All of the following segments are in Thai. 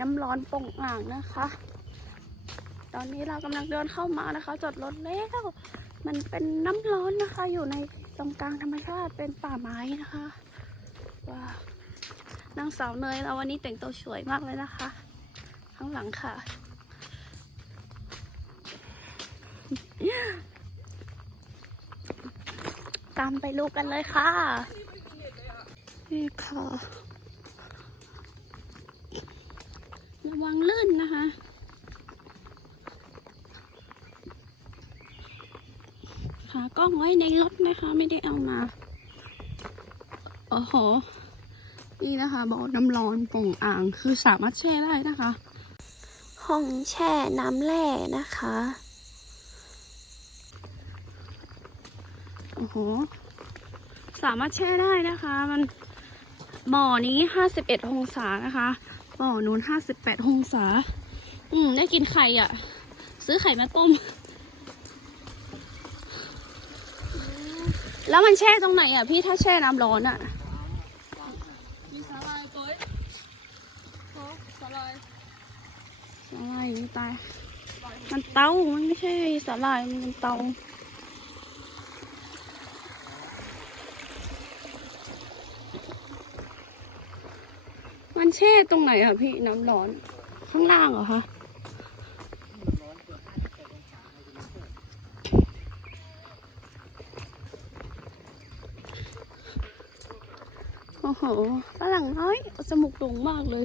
น้ำร้อนปงอ่างนะคะ ตอนนี้เรากำลังเดินเข้ามานะคะ จอดรถแล้ว มันเป็นน้ำร้อนนะคะ อยู่ในตรงกลางธรรมชาติเป็นป่าไม้นะคะว้านางสาวเนยเราวันนี้แต่งตัวสวยมากเลยนะคะ ข้างหลังค่ะ ตามไปลูกกันเลยค่ะนี่ค่ะ ระวังลื่นนะคะหากล้องไว้ในรถนะคะ ไม่ได้เอามาโอ้โหนี่นะคะบ่อน้ำร้อนป่งอ่างคือสามารถแช่ได้นะคะ ห้องแช่น้ำแร่นะคะ โอ้โห สามารถแช่ได้นะคะ มันบ่อนี้ห้าสิบเอ็ดองศานะคะ บ่อนู้นห้าสิบแปดองศา อืม ได้กินไข่อะ ซื้อไข่มาต้ม แล้วมันแช่ตรงไหนอะพี่ถ้าแช่น้ำร้อนอะ มีสาลายตัวโอ้สาลายสาหร่ายมันตาย มันเตามันไม่ใช่สาหร่าย มันเป็นเตา มันแช่ตรงไหนอะพี่น้ำร้อนข้างล่างเหรอคะโอ้โหฝรั่งน้อยจมูกโด่งมากเลย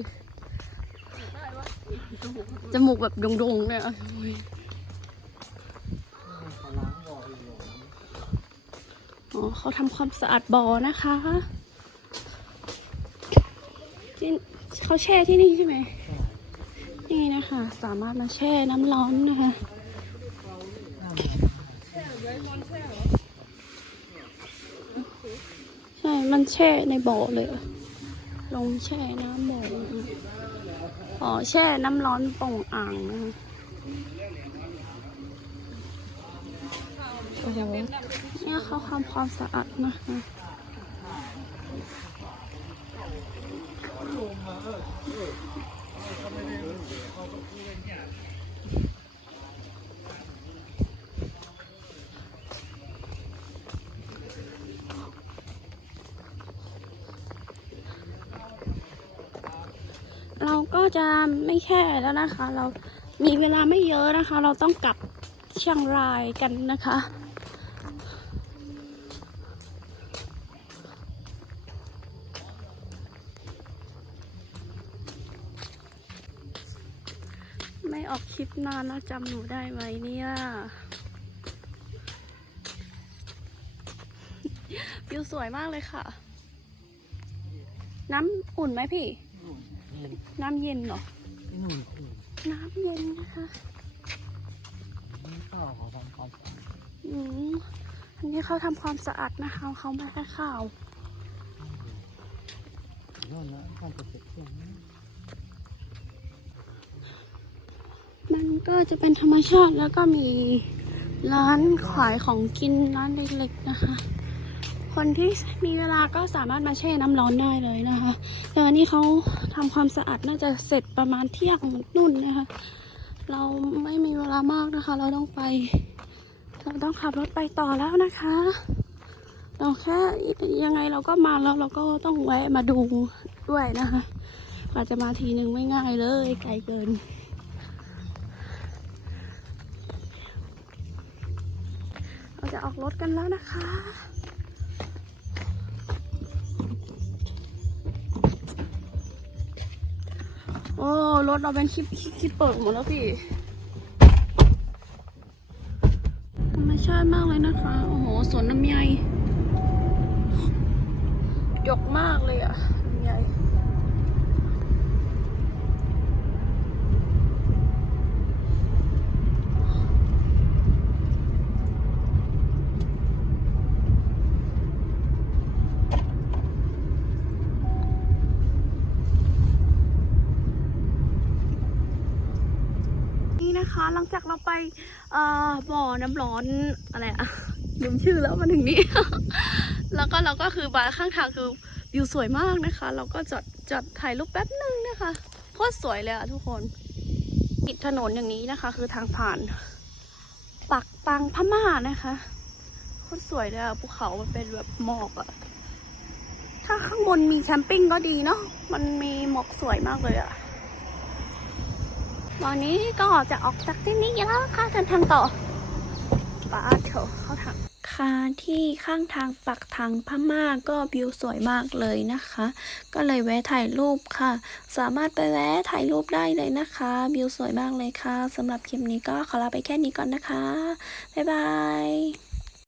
จมูกแบบโด่งๆเนี่ยอ้ยอ๋อเขาทำความสะอาดบ่อนะคะที่ เขาแช่ที่นี่ใช่ไหม นี่นะคะ สามารถมาแช่น้ำร้อนนะคะ ใช่ มันแช่ในบ่อเลยอะลงแช่น้ำบ่อเลยอ๋อ แช่น้ำร้อนโป่งอ่างนะคะโอ้โหเนี่ยเขาทำความสะอาดนะคะ เราก็จะไม่แช่แล้วนะคะ เรามีเวลาไม่เยอะนะคะ เราต้องกลับเชียงรายกันนะคะ ไม่ออกคลิปนานแล้วจำหนูได้ไหมเนี่ยวิวสวยมากเลยค่ะ น้ำอุ่นไหมพี่ น้ำเย็นเหรอหนุ่มน้ำเย็นนะคะนี่ต่อของความความฝันอืมอันนี้เขาทำความสะอาดนะคะ เขาไม่ให้ข้าวนู่นนะความประสิทธิ์อย่างนี้ มัน ก็จะเป็นธรรมชาติแล้วก็มีร้านขายของกินร้านเล็กๆนะคะ คนที่มีเวลาก็สามารถมาแช่น้ำร้อนได้เลยนะคะแต่วันนี้เขาทำความสะอาดน่าจะเสร็จประมาณเที่ยงนุ่นนะคะ เราไม่มีเวลามากนะคะ เราต้องไป เราต้องขับรถไปต่อแล้วนะคะ เราแค่ยังไงเราก็มาแล้วเราก็ต้องแวะมาดูด้วยนะคะอาจจะมาทีนึงไม่ง่ายเลยไกลเกิน ออกรถกันแล้วนะคะ โอ้ รถเราเป็นคลิปคลิปเปิดหมดแล้วพี่ธรรมชาติมากเลยนะคะ โอ้โหสวนลำไยดกมากเลยอะลำไย หลังจากเราไปบ่อน้ำร้อนอะไรอะลืมชื่อแล้วมาถึงนี้ แล้วก็เราก็คือมาข้างทางคือวิวสวยมากนะคะ เราก็จอดจอดถ่ายรูปแป๊บนึงนะคะโคตรสวยเลยอะทุกคนติดถนนอย่างนี้นะคะ คือทางผ่านปักปังพม่านะคะโคตรสวยเลยอะภูเขามันเป็นแบบหมอกอะถ้าข้างบนมีแคมปิ้งก็ดีเนาะมันมีหมอกสวยมากเลยอะ ตอนนี้ก็จะออกจากที่นี่แล้วค่ะเดินทางต่อป้าเถอะเข้าทางค่ะที่ข้างทางปักทางพม่าก็วิวสวยมากเลยนะคะ ก็เลยแวะถ่ายรูปค่ะ สามารถไปแวะถ่ายรูปได้เลยนะคะวิวสวยมากเลยค่ะสำหรับคลิปนี้ก็ขอลาไปแค่นี้ก่อนนะคะ บ๊ายบาย